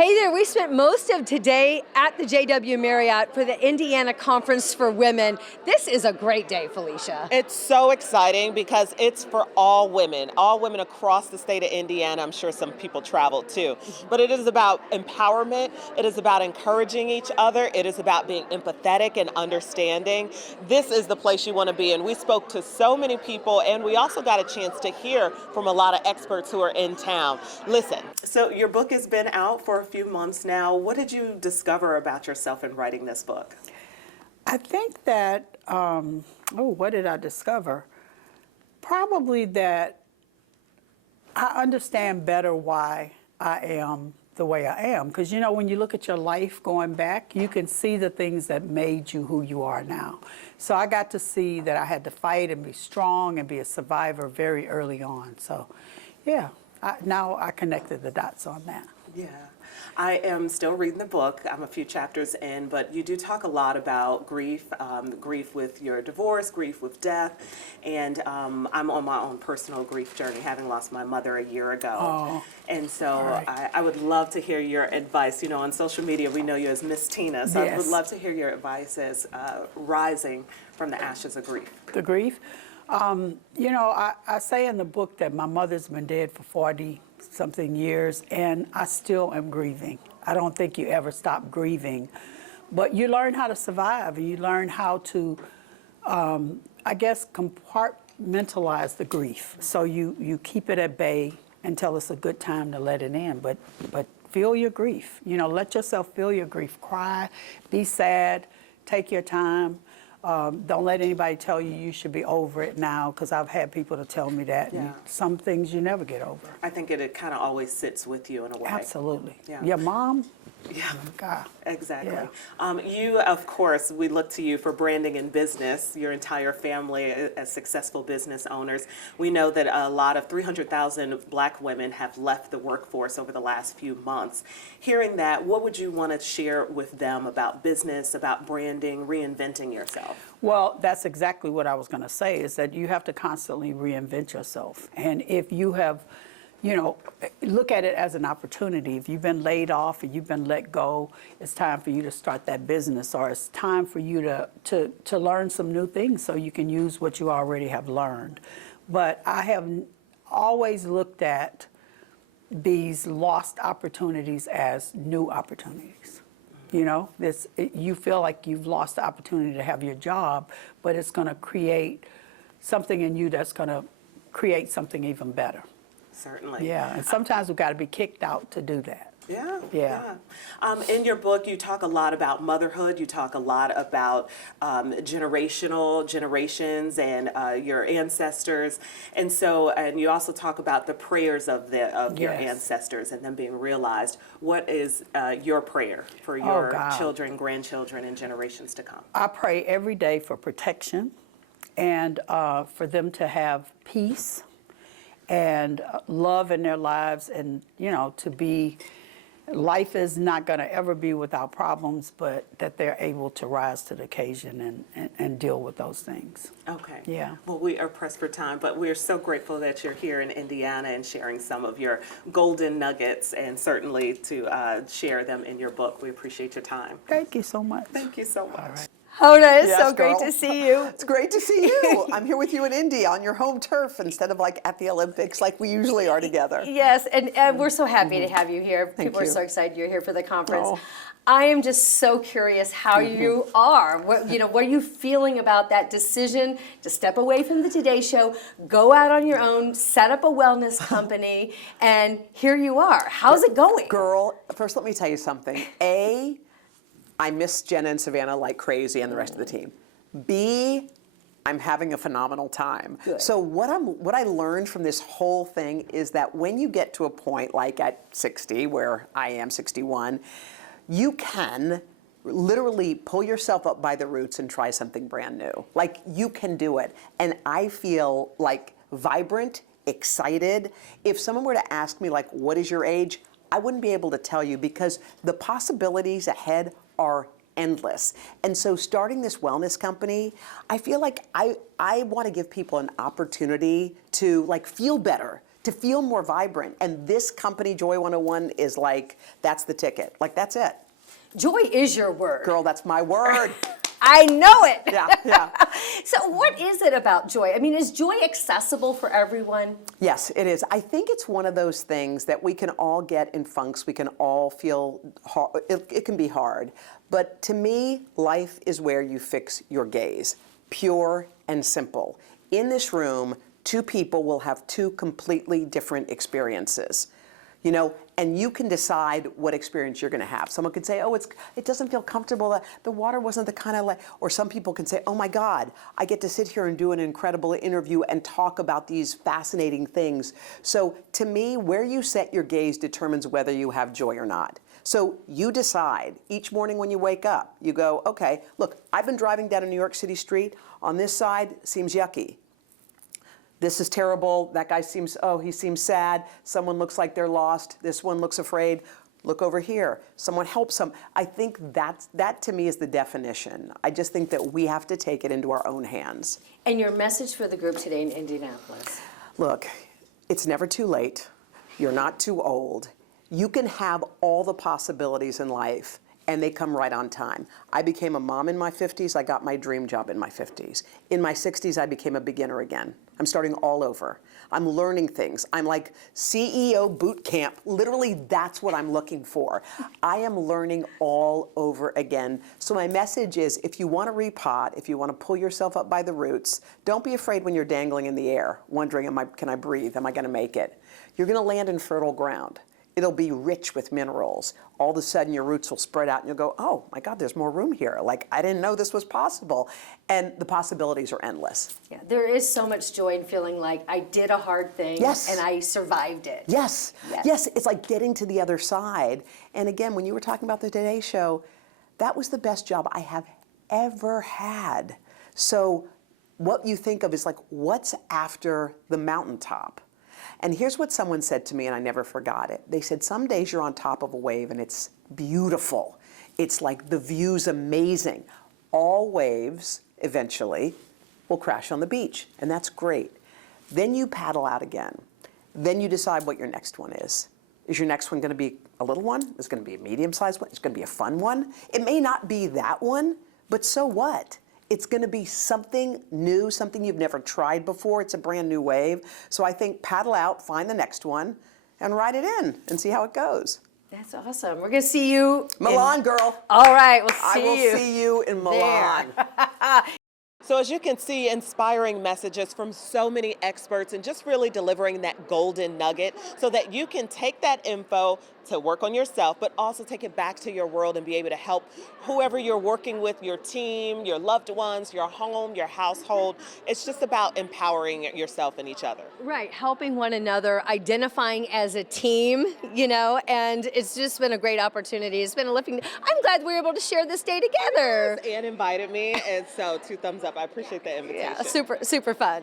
Hey there, we spent most of today at the JW Marriott for the Indiana Conference for Women. This is a great day, Felicia. It's so exciting because it's for all women across the state of Indiana. I'm sure some people travel too. But it is about empowerment. It is about encouraging each other. It is about being empathetic and understanding. This is the place you want to be in. We spoke to so many people, and we also got a chance to hear from a lot of experts who are in town. Listen. So your book has been out for a few months now. What did you discover about yourself in writing this book? I think that, what did I discover? Probably that I understand better why I am the way I am. Because, you know, when you look at your life going back, you can see the things that made you who you are now. So I got to see that I had to fight and be strong and be a survivor very early on. So, yeah, now I connected the dots on that. Yeah. I am still reading the book. I'm a few chapters in, but you do talk a lot about grief, grief with your divorce, grief with death, and I'm on my own personal grief journey, having lost my mother a year ago. Oh, and so right. I would love to hear your advice. You know, on social media, we know you as Miss Tina, so I would Yes. love to hear your advice as rising from the ashes of grief. The grief? You know, I say in the book that my mother's been dead for 40-something years, and I still am grieving. I don't think you ever stop grieving. But you learn how to survive, and you learn how to, I guess, compartmentalize the grief. So you keep it at bay until it's a good time to let it in. But feel your grief. You know, let yourself feel your grief. Cry, be sad, take your time. Don't let anybody tell you you should be over it now, because I've had people to tell me that. Yeah. And some things you never get over. I think it kind of always sits with you in a way. Absolutely. Yeah. Your mom? Yeah. God. Exactly. Yeah. You, of course, we look to you for branding and business, your entire family as successful business owners. We know that a lot of 300,000 black women have left the workforce over the last few months. Hearing that, what would you want to share with them about business, about branding, reinventing yourself? Well, that's exactly what I was going to say, is that you have to constantly reinvent yourself. And if you have, you know, look at it as an opportunity. If you've been laid off or you've been let go, it's time for you to start that business, or it's time for you to learn some new things so you can use what you already have learned. But I have always looked at these lost opportunities as new opportunities. You know, you feel like you've lost the opportunity to have your job, but it's going to create something in you that's going to create something even better. Certainly. Yeah, and sometimes we've got to be kicked out to do that. Yeah. Yeah. In your book, you talk a lot about motherhood. You talk a lot about generations and your ancestors, and you also talk about the prayers of your Yes. ancestors and them being realized. What is your prayer for your children, grandchildren, and generations to come? I pray every day for protection and for them to have peace and love in their lives, and, you know, life is not going to ever be without problems, but that they're able to rise to the occasion and deal with those things. Okay. Yeah. Well, we are pressed for time, but we're so grateful that you're here in Indiana and sharing some of your golden nuggets, and certainly to share them in your book. We appreciate your time. Thank you so much. Thank you so much. All right. Hoda, it's Yes, so great girl. to see you. It's great to see you. I'm here with you in Indy on your home turf instead of like at the Olympics like we usually are together. Yes, and we're so happy to have you here. People are you. so excited you're here for the conference. Oh. I am just so curious how you are. What are you feeling about that decision to step away from the Today Show, go out on your own, set up a wellness company, and here you are. How's it going? Girl, first let me tell you something. I miss Jenna and Savannah like crazy and the rest of the team. B, I'm having a phenomenal time. Good. So what I learned from this whole thing is that when you get to a point like at 60, where I am 61, you can literally pull yourself up by the roots and try something brand new. Like, you can do it. And I feel like vibrant, excited. If someone were to ask me, like, what is your age? I wouldn't be able to tell you, because the possibilities ahead are endless. And so starting this wellness company, I feel like I want to give people an opportunity to like feel better, to feel more vibrant. And this company, Joy 101, is like, that's the ticket. Like, that's it. Joy is your word. Girl, that's my word. I know it. Yeah. So what is it about joy? I mean, is joy accessible for everyone? Yes, it is. I think it's one of those things that we can all get in funks. We can all feel hard. It can be hard. But to me, life is where you fix your gaze. Pure and simple. In this room, two people will have two completely different experiences. You know, and you can decide what experience you're going to have. Someone could say, oh, it doesn't feel comfortable. The water wasn't the kind of, or some people can say, oh my God, I get to sit here and do an incredible interview and talk about these fascinating things. So to me, where you set your gaze determines whether you have joy or not. So you decide each morning when you wake up, you go, okay, look, I've been driving down a New York City street. On this side, seems yucky. This is terrible. That guy seems, he seems sad. Someone looks like they're lost. This one looks afraid. Look over here. Someone helps them. I think that to me is the definition. I just think that we have to take it into our own hands. And your message for the group today in Indianapolis? Look, it's never too late. You're not too old. You can have all the possibilities in life, and they come right on time. I became a mom in my 50s. I got my dream job in my 50s. In my 60s, I became a beginner again. I'm starting all over. I'm learning things. I'm like CEO boot camp. Literally, that's what I'm looking for. I am learning all over again. So my message is, if you want to repot, if you want to pull yourself up by the roots, don't be afraid when you're dangling in the air, wondering, can I breathe? Am I going to make it? You're going to land in fertile ground. It'll be rich with minerals. All of a sudden, your roots will spread out, and you'll go, oh, my God, there's more room here. Like, I didn't know this was possible. And the possibilities are endless. Yeah, there is so much joy in feeling like I did a hard thing Yes. and I survived it. Yes. It's like getting to the other side. And again, when you were talking about the Today Show, that was the best job I have ever had. So what you think of is like, what's after the mountaintop? And here's what someone said to me, and I never forgot it. They said, some days you're on top of a wave and it's beautiful. It's like the view's amazing. All waves eventually will crash on the beach, and that's great. Then you paddle out again. Then you decide what your next one is. Is your next one going to be a little one? Is it going to be a medium-sized one? Is it going to be a fun one? It may not be that one, but so what? It's going to be something new, something you've never tried before. It's a brand new wave. So I think paddle out, find the next one, and ride it in and see how it goes. That's awesome. We're going to see you Milan, girl. All right, we'll see you. I will see you in Milan. So as you can see, inspiring messages from so many experts and just really delivering that golden nugget so that you can take that info to work on yourself, but also take it back to your world and be able to help whoever you're working with, your team, your loved ones, your home, your household. It's just about empowering yourself and each other. Right, helping one another, identifying as a team, and it's just been a great opportunity. It's been a lifting. I'm glad we were able to share this day together. Ann invited me, and so 2 thumbs up. I appreciate the invitation. Yeah, super fun.